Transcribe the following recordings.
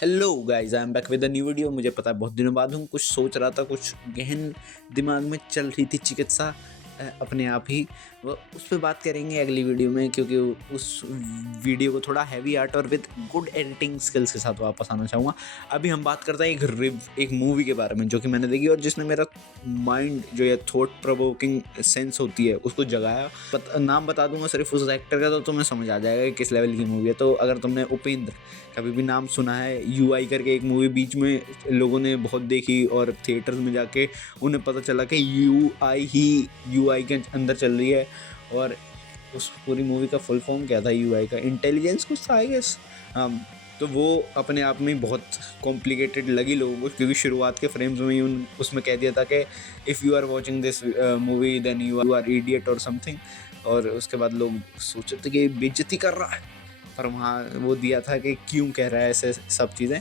Hello guys, I am back with a new video. मुझे पता है बहुत दिनों बाद हूँ, कुछ सोच रहा था, कुछ गहन दिमाग में चल रही थी चिकित्सा अपने आप ही। वो उस पर बात करेंगे अगली वीडियो में, क्योंकि उस वीडियो को थोड़ा हैवी आर्ट और विद गुड एडिटिंग स्किल्स के साथ वापस आना चाहूँगा। अभी हम बात करते हैं एक मूवी के बारे में जो कि मैंने देखी और जिसने मेरा माइंड जो ये थॉट प्रोवोकिंग सेंस होती है उसको जगाया। नाम बता दूंगा सिर्फ उस एक्टर का, तो तुम्हें समझ आ जाएगा कि किस लेवल की मूवी है। तो अगर तुमने उपेंद्र कभी भी नाम सुना है, यूआई करके एक मूवी बीच में लोगों ने बहुत देखी और थिएटर्स में जाके उन्हें पता चला कि यूआई के अंदर चल रही है। और उस पूरी मूवी का फुल फॉर्म क्या था, यूआई का इंटेलिजेंस कुछ था आई गेस। तो वो अपने आप में बहुत कॉम्प्लिकेटेड लगी लोगों को, क्योंकि शुरुआत के फ्रेम्स में ही उसमें कह दिया था कि if you are watching this movie then you are idiot और समथिंग। और उसके बाद लोग सोचे थे कि बेइज्जती कर रहा है, पर वहाँ वो दिया था कि क्यों कह रहा है ऐसे सब चीज़ें।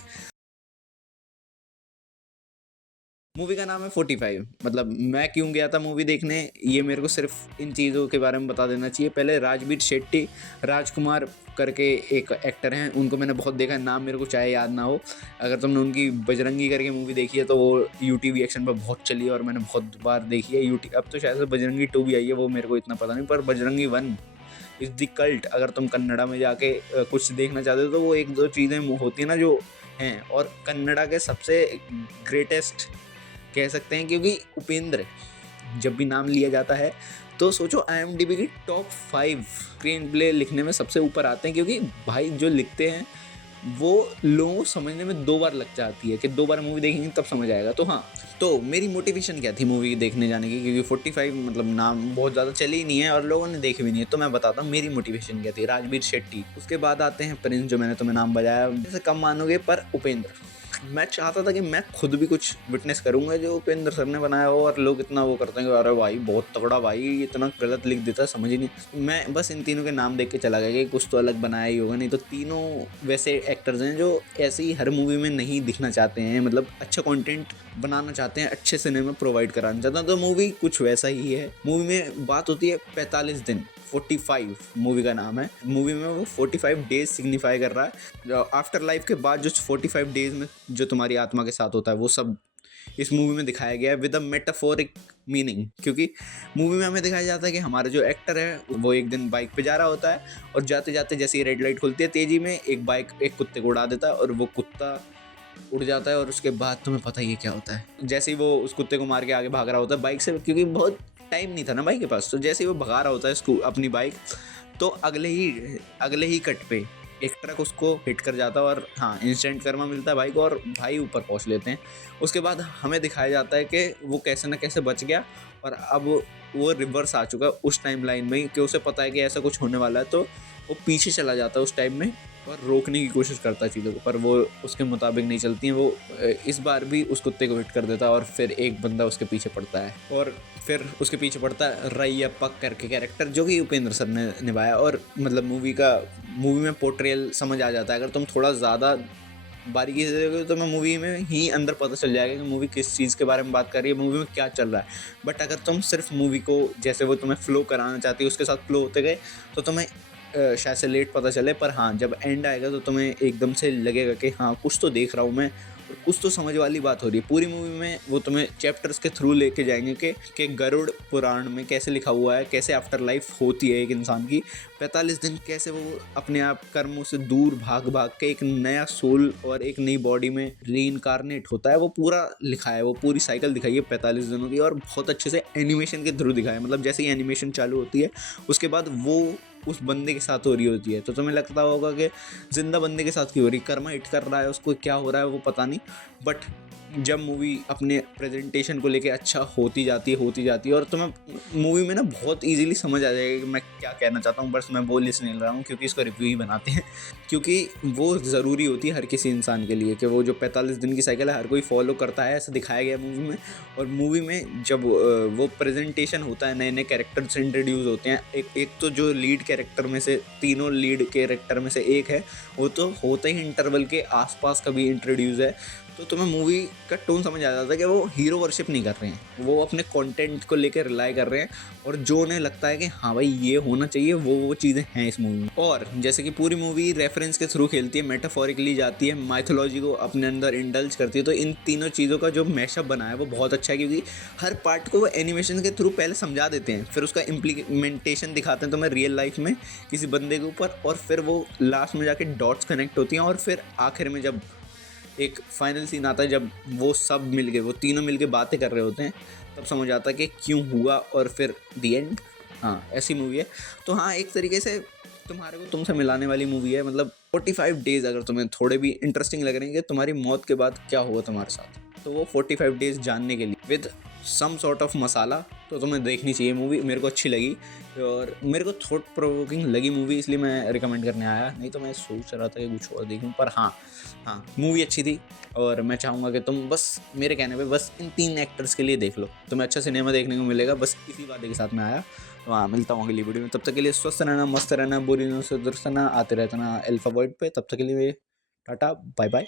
मूवी का नाम है 45। मतलब मैं क्यों गया था मूवी देखने, ये मेरे को सिर्फ इन चीज़ों के बारे में बता देना चाहिए। पहले राजवीर शेट्टी, राजकुमार करके एक एक्टर हैं, उनको मैंने बहुत देखा है, नाम मेरे को चाहे याद ना हो। अगर तुमने उनकी बजरंगी करके मूवी देखी है तो वो यूट्यूब रिएक्शन पर बहुत चली है और मैंने बहुत बार देखी है यूट्यूब। अब तो शायद से बजरंगी 2 भी आई है, वो मेरे को इतना पता नहीं, पर बजरंगी 1 इज़ द कल्ट। अगर तुम कन्नड़ा में जाके कुछ देखना चाहते हो तो वो एक दो चीज़ें होती हैं ना जो हैं। और कन्नड़ा के सबसे ग्रेटेस्ट कह सकते हैं, क्योंकि उपेंद्र जब भी नाम लिया जाता है तो सोचो IMDb की टॉप 5 स्क्रीन प्ले लिखने में सबसे ऊपर आते हैं, क्योंकि भाई जो लिखते हैं वो लोगों को समझने में 2 बार लग जाती है कि 2 बार मूवी देखेंगे तब समझ आएगा। तो हाँ, तो मेरी मोटिवेशन क्या थी मूवी देखने जाने की, क्योंकि 45 मतलब नाम बहुत ज़्यादा चली ही नहीं है और लोगों ने देखी भी नहीं है। तो मैं बताता हूँ मेरी मोटिवेशन क्या थी। राजवीर शेट्टी, उसके बाद आते हैं प्रिंस, जो मैंने तुम्हें नाम बताया, जैसे कम मानोगे, पर उपेंद्र। मैं चाहता था कि मैं खुद भी कुछ विटनेस करूंगा जो उपेंद्र सर ने बनाया हो। और लोग इतना वो करते हैं कि अरे भाई बहुत तगड़ा, भाई इतना गलत लिख देता है, समझ ही नहीं। मैं बस इन तीनों के नाम देख के चला गया कि कुछ तो अलग बनाया ही होगा। नहीं तो तीनों वैसे एक्टर्स हैं जो ऐसे ही हर मूवी में नहीं दिखना चाहते हैं, मतलब अच्छा कंटेंट बनाना चाहते हैं, अच्छे सिनेमा प्रोवाइड कराना चाहते हैं। तो मूवी कुछ वैसा ही है। मूवी में बात होती है 45 दिन, 45 मूवी का नाम है। मूवी में वो 45 डेज सिग्निफाई कर रहा है। आफ्टर लाइफ के बाद जो 45 डेज में जो तुम्हारी आत्मा के साथ होता है वो सब इस मूवी में दिखाया गया है विद अ मेटाफोरिक मीनिंग। क्योंकि मूवी में हमें दिखाया जाता है कि हमारा जो एक्टर है वो एक दिन बाइक पे जा रहा होता है और जाते जाते जैसे ही रेड लाइट खुलती है तेजी में एक कुत्ते को उड़ा देता है और वो कुत्ता उड़ जाता है। और उसके बाद तुम्हें पता ही है क्या होता है। जैसे ही वो उस कुत्ते को मार के आगे भाग रहा होता है बाइक से, क्योंकि बहुत टाइम नहीं था ना भाई के पास, तो जैसे ही वो भगा रहा होता है अपनी बाइक, तो अगले ही कट पे एक ट्रक उसको हिट कर जाता है और हाँ, इंस्टेंट कर्मा मिलता है भाई को और भाई ऊपर पहुंच लेते हैं। उसके बाद हमें दिखाया जाता है कि वो कैसे ना कैसे बच गया और अब वो रिवर्स आ चुका है उस टाइम लाइन में, कि उसे पता है कि ऐसा कुछ होने वाला है। तो वो पीछे चला जाता है उस टाइम में और रोकने की कोशिश करता है चीज़ों को, पर वो उसके मुताबिक नहीं चलती हैं। वो इस बार भी उस कुत्ते को हिट कर देता है और फिर एक बंदा उसके पीछे पड़ता है और फिर उसके पीछे पड़ता है रैयप्पा करके कैरेक्टर, जो कि उपेंद्र सर ने निभाया। और मतलब मूवी में पोर्ट्रेयल समझ आ जाता है। अगर तुम थोड़ा ज़्यादा बारीकी से देखोगे तो मैं मूवी में ही अंदर पता चल जाएगा कि मूवी किस चीज़ के बारे में बात कर रही है, मूवी में क्या चल रहा है। बट अगर तुम सिर्फ मूवी को जैसे वो तुम्हें फ्लो कराना चाहती है उसके साथ फ्लो होते गए तो तुम्हें शायद से लेट पता चले, पर हाँ, जब एंड आएगा तो तुम्हें एकदम से लगेगा कि हाँ, कुछ तो देख रहा हूँ मैं और कुछ तो समझ वाली बात हो रही है। पूरी मूवी में वो तुम्हें चैप्टर्स के थ्रू लेके जाएंगे कि गरुड़ पुराण में कैसे लिखा हुआ है, कैसे आफ्टर लाइफ होती है एक इंसान की, 45 दिन कैसे वो अपने आप कर्मों से दूर भाग भाग के एक नया सोल और एक नई बॉडी में रीइंकारनेट होता है। वो पूरा लिखा है, वो पूरी साइकिल दिखाई है 45 दिनों की और बहुत अच्छे से एनिमेशन के थ्रू दिखाया है। मतलब जैसे ही एनिमेशन चालू होती है उसके बाद वो उस बंदे के साथ हो रही होती है, तो तुम्हें लगता होगा कि जिंदा बंदे के साथ क्यों हो रही, कर्मा हिट कर रहा है, उसको क्या हो रहा है वो पता नहीं। बट जब मूवी अपने प्रेजेंटेशन को लेके अच्छा होती जाती है और तुम्हें मूवी में ना बहुत इजीली समझ आ जाएगा कि मैं क्या कहना चाहता हूँ। बस मैं बोल इसलिए रहा हूँ क्योंकि इसको रिव्यू ही बनाते हैं, क्योंकि वो ज़रूरी होती है हर किसी इंसान के लिए कि वो जो 45 दिन की साइकिल है हर कोई फॉलो करता है, ऐसा दिखाया गया मूवी में। और मूवी में जब वो प्रेजेंटेशन होता है, नए नए कैरेक्टर्स इंट्रोड्यूस होते हैं। एक तो जो लीड कैरेक्टर में से, तीनों लीड कैरेक्टर में से एक है, वो तो होते ही इंटरवल के आसपास कभी इंट्रोड्यूस है। तो तुम्हें मूवी का टोन समझ आ जाता है कि वो हीरो वर्शिप नहीं कर रहे हैं, वो अपने कंटेंट को लेकर रिलाई कर रहे हैं और जो उन्हें लगता है कि हाँ भाई ये होना चाहिए वो चीज़ें हैं इस मूवी में। और जैसे कि पूरी मूवी रेफरेंस के थ्रू खेलती है, मेटाफोरिकली जाती है, माइथोलॉजी को अपने अंदर इंडल्ज करती है, तो इन तीनों चीज़ों का जो मैशअप बना है वो बहुत अच्छा है, क्योंकि हर पार्ट को वो एनिमेशन के थ्रू पहले समझा देते हैं, फिर उसका इम्प्लीमेंटेशन दिखाते हैं तुम्हें रियल लाइफ में किसी बंदे के ऊपर, और फिर वो लास्ट में जाके डॉट्स कनेक्ट होती हैं, और फिर आखिर में जब एक फाइनल सीन आता है जब वो सब मिल के, वो तीनों मिल के बातें कर रहे होते हैं, तब समझ आता है कि क्यों हुआ, और फिर दी एंड। हाँ, ऐसी मूवी है। तो हाँ, एक तरीके से तुम्हारे को तुमसे मिलाने वाली मूवी है। मतलब 45 डेज़ अगर तुम्हें थोड़े भी इंटरेस्टिंग लग रहे हैं कि तुम्हारी मौत के बाद क्या हुआ तुम्हारे साथ, तो वो 45 डेज़ जानने के लिए विद सम सॉर्ट ऑफ मसाला, तो तुम्हें देखनी चाहिए मूवी। मेरे को अच्छी लगी और मेरे को थॉट प्रोवोकिंग लगी मूवी, इसलिए मैं रिकमेंड करने आया। नहीं तो मैं सोच रहा था कि कुछ और देखूं, पर हाँ मूवी अच्छी थी। और मैं चाहूँगा कि तुम बस मेरे कहने पे बस इन 3 एक्टर्स के लिए देख लो, तुम्हें अच्छा सिनेमा देखने को मिलेगा। बस इसी वादे के साथ मैं आया। तो हाँ, मिलता हूँ अगली वीडियो में। तब तक के लिए स्वस्थ रहना, मस्त रहना, बुरी न्यूज़ से दुरुस्त रहना, आते रहना अल्फा वर्ड पे। तब तक के लिए टाटा, बाय बाय।